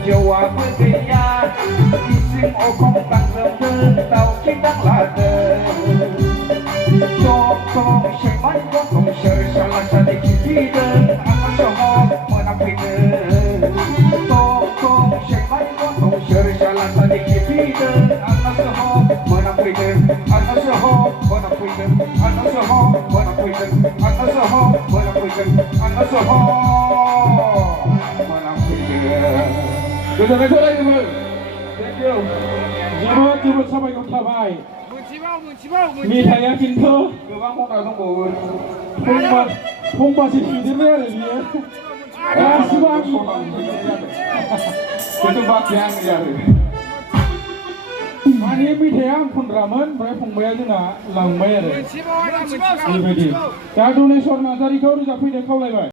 Jawa bergaya, isim okong tanggung tau kita lada. Jokong seman jokong salah satu kita, akan sohor menapida. Jokong seman jokong salah satu kita, akan sohor menapida. Akan sohor menapida. Akan sohor menapida. Akan sohor menapida. Akan sohor menapida. Goodbye, thank you. Jebut sampai ke Tabai. Mitaya kinto. Goodbye, mau datang bawah. Pungpa si tidur ada dia. Asbang. Itu bagian ya. Mani mitaya pun ramen, berapa pungpaya juga langmai ada. Ini bedi. Dah donasi orang nazari kau dah pilih kau lagi.